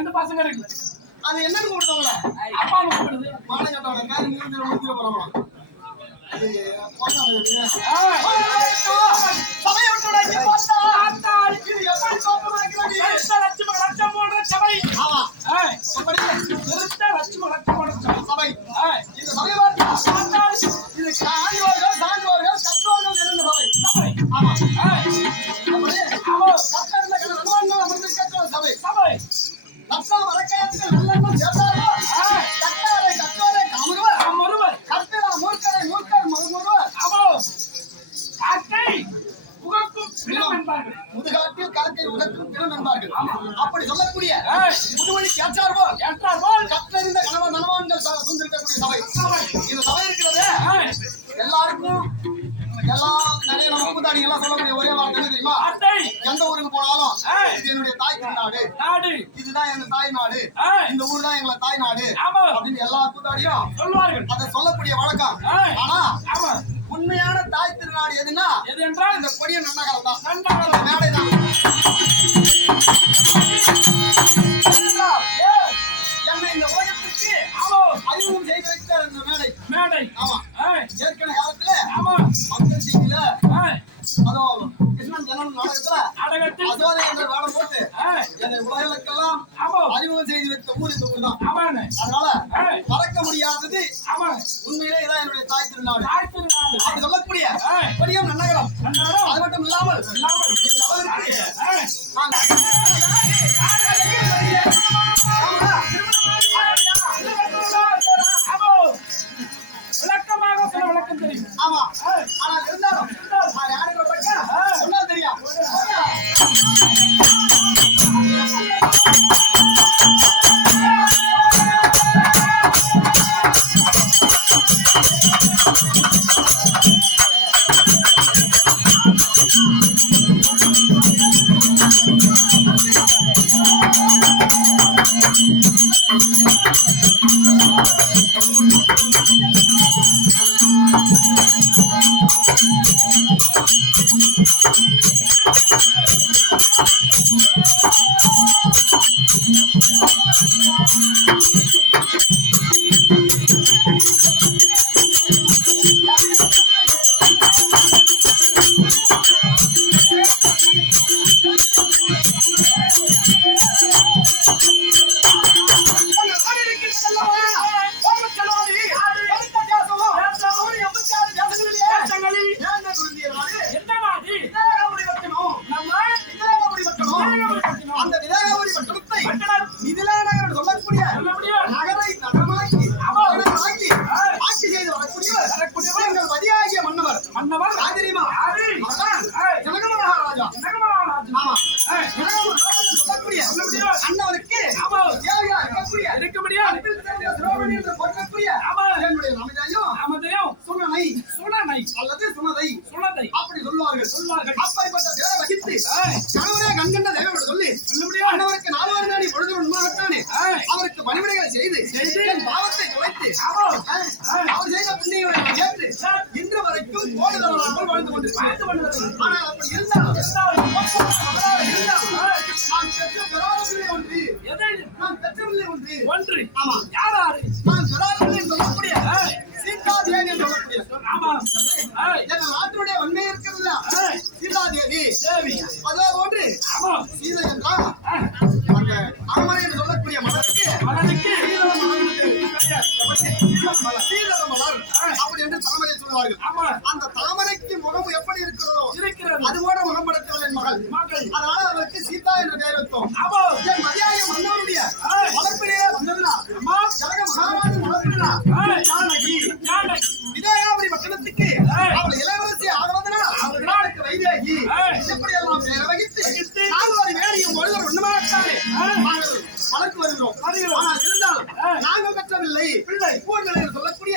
2 பசங்க இருக்கு. அது என்னன்னு கூப்பிடுவாங்களே? அப்பான்னு கூப்பிடுது. மானங்கட்டவன காரி மூஞ்சில ஊத்திர போறாமா? அது போட்டாங்க. சபை விட்டுடாக்கி பார்த்தா இது எப்படி தோற்றமாக்கிறது? லட்சம் போன்ற சபை. ஆமா. எப்படி? லட்சம் போன்ற சபை. இந்த சபை பார்த்தா இது சாஞ்சோர்கள் கற்றோர்கள் நிறைந்த சபை. ஆமா. அப்படியே கட்டடத்துல கணவன்கள் அமர்ந்திருக்கிற சபை. லட்சம் வழக்கையத்தில் நல்லெண்ணம் சேர்ந்தாரோ கட்டோரை காமுருவர் கட்டிடா மூர்க்கரை மூர்க்கர் முதுகாட்டில் காக்கை உலக்கும் பிணம் என்பார்கள். அப்படி சொல்லக்கூடிய முதுமொழிக்கு ஏற்றார் போல் கற்றறிந்த கணவன் நனவான்கள் சூழ்ந்திருக்கக்கூடிய சபை. இந்த சபை இருக்கிறது எல்லாருக்கும் நிறைய நம்ம கூத்தாடி எல்லாம் சொல்லக்கூடிய ஒரே வார்த்தை தெரியுமா? எந்த ஊருக்கு போனாலும் இது என்னுடைய தாய் நாடு, இதுதான் எங்க தாய் நாடு, இந்த ஊர் தான் எங்களை தாய் நாடு அப்படின்னு எல்லா கூத்தாடியும் அதை சொல்லக்கூடிய வழக்கம். ஆனா உண்மையான தாய் திருநாடு எதுன்னா எது என்றால் இந்த கொடிய நன்னகரம் தான், மேடை தான். என்னை இந்த உலகத்திற்கு அறிமுகம் செய்து வைத்தார் இந்த மேடை. ஆமா. ஏற்கனவே காலத்துல மக்கள் செய்தியில அதோ கிருஷ்ணன் ஜனனம் நாடகத்துல அசோதை என்ற வேடம் போட்டு என்னை உலகளுக்கெல்லாம் அறிமுகம் செய்து வைத்த ஊர் இந்த ஊர் தான். அதனால மறக்க முடியாதது உண்மையிலே இதான் என்னுடைய தாய் திருநாடு. அப்படி சொல்லக்கூடிய கொடியம் நன்னகரம். அது மட்டும் இல்லாமல் விளக்கமாக சில விளக்கம் தெரியும். ஆமா. ஆனால் இருந்தாலும் யாருக்கு சொன்னா தெரியும். அந்த விதாகபுரி பட்டணத்தை மிதிலா நகரம் சொல்லக்கூடிய நகரை நகரமாக்கி ஆட்சி செய்து வரக்கூடிய எங்கள் பதியாகிய மன்னவர் ராஜரிமா ஜனக மகாராஜா. ஆமா. சொல்லக்கூடிய அண்ணவருக்கு இருக்கக்கூடிய என்னுடைய நமதையும் சுனனை அல்லது சுனதை அப்படி சொல்வார்கள். அப்படிப்பட்ட தேவை வகித்து கணவரே கண்கண்ட தேவையோடு சொல்லி அண்ணவருக்கு 4 வருடம் பொழுது உண்மையாகத்தானே அவருக்கு பணிவிடைகளை செய்து என் பாவத்தை குறைத்து அவர் செய்த புண்ணியங்களை ஏற்று இன்று வரைக்கும் கோடுதலாமல் வாழ்ந்து கொண்டிருக்கிறார். ஆனால் அப்படி இருந்தாலும் நான் பெற்றவில்லை ஒன்று. ஆமா. யாராரு? நான் பெறாவில்லை சொல்லக்கூடிய சீதாதேவி சொல்லக்கூடிய எங்கள் நாட்டுடைய உண்மை இருக்கிறதா சீதாதேவி. அதே போன்று சீதை என்றால் தாமரை என்று சொல்லக்கூடிய மலருக்கு சீதள மலர் அப்படி என்று தாமரை சொல்வார்கள். அந்த தாமரைக்கு முகம் எப்படி இருக்கிறதோ அதுபோல முகம் படைத்தவள் என் மகள். அதனால அவருக்கு சீதா என்று பெயர் வைத்தோம். என் மதியாய மன்னருடைய வளர்ப்பிலே வந்ததுனா ஜனக மகாராஜன் வளர்ப்பினா விஜயாபுரி பட்டணத்துக்கு அவள் இளவரசி ஆகுவதனா அவள் நாளுக்கு வைதேகி எப்படி எல்லாம் பெயர் வகித்து 4 வாரி வேலையும் ஒழுங்கர் ஒண்ணுமாகத்தானே வளர்த்து வருகிறோம். ஆனால் இருந்தாலும் நாங்கள் கற்றவில்லை. ஊர்களில் சொல்லக்கூடிய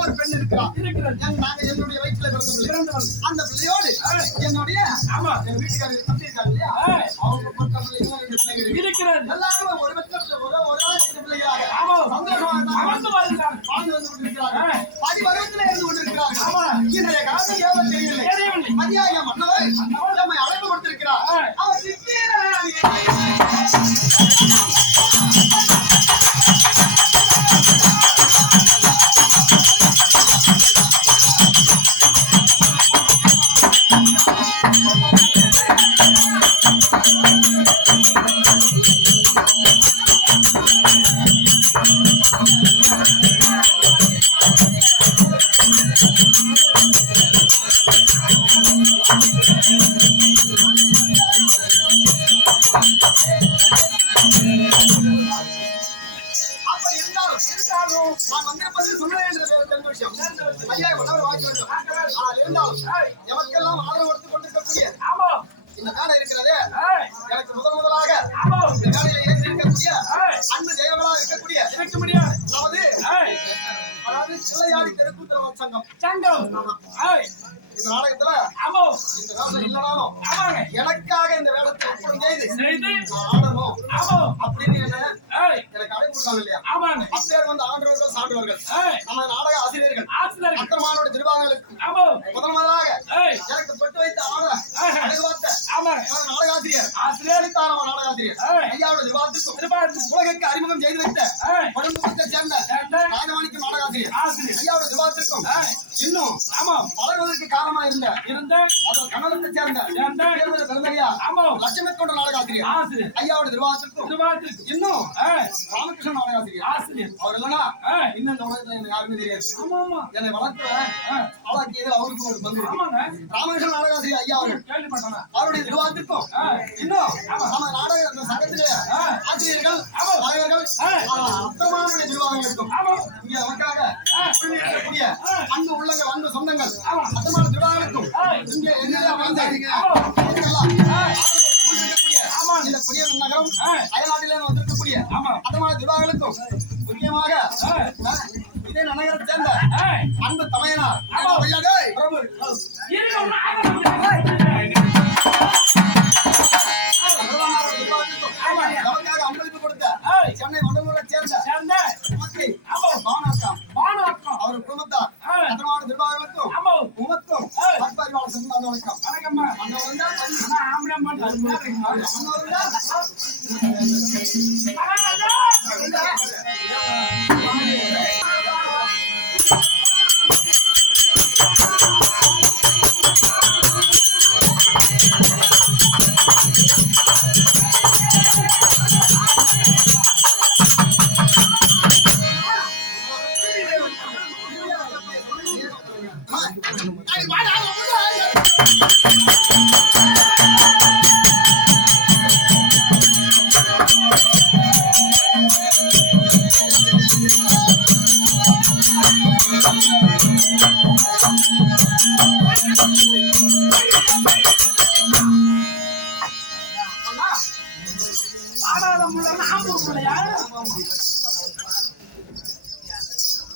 ஒரு பெண் இருக்கிறார். நாங்கள் என்னுடைய வயிற்றில பிறந்தவர்கள். அந்த பிள்ளையோடு என்னுடைய என் வீட்டுக்காரர் தம்பி இருக்காங்க இல்லையா, அவங்க பட்ட பிள்ளைங்க 2 பிள்ளைங்க இருக்கிறார். எல்லாரும் ஒரு பிள்ளைகளாக வாழ்ந்து வந்து கொண்டிருக்கிறார்கள். படி பருவத்தில் இருந்து கொண்டிருக்கிறார்கள். இன்றைய காலத்தில் ஏவல் தெரியவில்லை. மதியாக மன்னவர் நம்மை அழைப்பு கொடுத்திருக்கிறார். அவர் அப்ப இருந்தாலும் நான் வந்திருப்பது சொல்லுவேன் என்ற தெரிந்த விஷயம். ஐயா உணவு வாங்கி வேண்டும். ஆனால் இருந்தாலும் எமக்கெல்லாம் ஆதரவு கொடுத்துக் கொண்டிருக்கக்கூடிய ஆமா இந்த வேலை இருக்கிறதே எனக்கு முதலாக ஆமா இந்த வேலையில இருக்கக்கூடிய அன்பு தெய்வங்களாக இருக்கக்கூடிய இருக்க முடியாது அதாவது சிலையாடி தெருக்கூட்டுறவு சங்கம் சங்கம் இந்த நாடகத்துல ஆமா இந்த வேலை இல்லனாலும் ஆமாங்க எனக்காக இந்த வேலையை ஒப்பந்தம் செய்து செய்து நான் ஆடணும் ஆமா அப்படின்னு என்ன எனக்கு அழைப்பு கொடுத்தாங்க இல்லையா? ஆமாங்க அப்பேர் வந்து ஆண்டவர்கள் சான்றவர்கள் நம்ம நாடக ஆசிரியர்கள் ஆசிரியர் அக்கரமானோட திருவாங்களுக்கு ஆமா முதலாக எனக்கு பெற்று வைத்த ஆட ஆமா நாடக ஆசிரியர் ஆசிரியர் தானவ நாடக ஆசிரியர் ஐயாவோட திருவாத்துக்கும் உலகிற்கு அறிமுகம் செய்து வைத்த குடும்பத்தை சேர்ந்த ராஜமாணிக்கம் நாடக ஆசிரியர் ஐயாவோட திருவாத்திற்கும் இன்னும் ஆமா வளர்வதற்கு காரணமா இருந்த அவர் கன்னடத்தை சேர்ந்த பெருமையா லட்சுமி கொண்ட நாடக ஆசிரியர் ஐயாவோட திருவாத்திற்கும் இன்னும் ராமகிருஷ்ணன் நாடக ஆசிரியர் அவர் இல்லைன்னா இன்னும் இந்த உலகத்துல எனக்கு யாருமே தெரியாது. என்னை வளர்த்து ஆளாக்கியது அவருக்கு ஒரு பங்கு. ராமகிருஷ்ணன் நாடக ஆசிரியர் ஐயா அவர்கள் அவருடைய திருவாத்திற்கும் இன்னும் நம்ம நாடக அந்த சங்கத்திலே ஆசிரியர்கள் தலைவர்கள் அத்தமானுடைய திருவாங்களுக்கும் இங்கே நமக்காக இருக்கக்கூடிய அன்பு உள்ளங்கள் அன்பு சொந்தங்கள் அத்தமான திருவாங்களுக்கும் இங்கே எங்கெல்லாம் வந்தாங்க இந்த புதிய நகரம் அயல்நாட்டிலே வந்திருக்கக்கூடிய அத்தமான திருவாங்களுக்கும் முக்கியமாக இதே நகரத்தை சேர்ந்த அன்பு தமையனார் பிரபு நமக்காக அன்பளிப்பு கொடுத்த சென்னை வண்டலூரை சேர்ந்த அவர் குடும்பத்தார் அத்தமான திருவாங்களுக்கும் உமக்கும் பரிவாள சொந்த வணக்கம்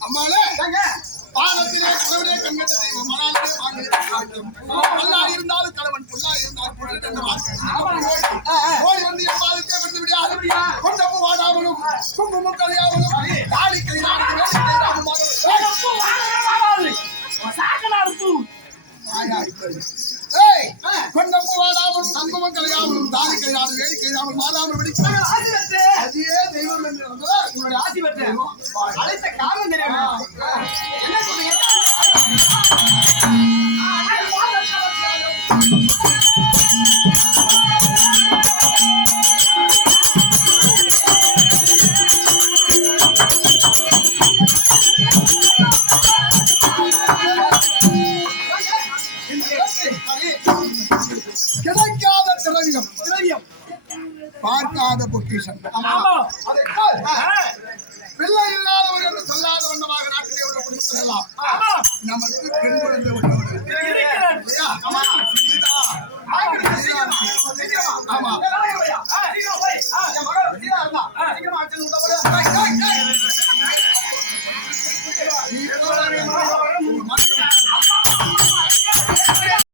அம்மாளே பாலத்திலே கடவுளே கண்கண்ட தெய்வம் மணாலே வாங்கினா இருந்தாலும் கணவன் புல்லா இருந்தால் ஓடி வந்து என் பாதத்தை வந்து விடியா கொண்டப்பு வாடாமலும் குங்குமம் கலையாமலும் தாடி கையாமலும் கொண்டப்பு வாடாமலும் குங்குமம் கலையாமலும் தாடி கையாமலும் வேடி கையாமலும் மாதாமலும் வெடிக்கிறாங்க அதே தெய்வம் என்று உங்களுடைய ஆசி பெற்றேன் அழைத்த காரணம் தெரியுமா என்ன சொல்றீங்க கிடைக்காத திரவியம் பார்க்காத பொக்கிஷம் பிள்ளை இல்லாதவர் என்று சொல்லாத வண்ணமாக நாட்டிலே உள்ள குடும்பத்தில் எல்லாம் நமக்கு பெண் குழந்தை ஆமா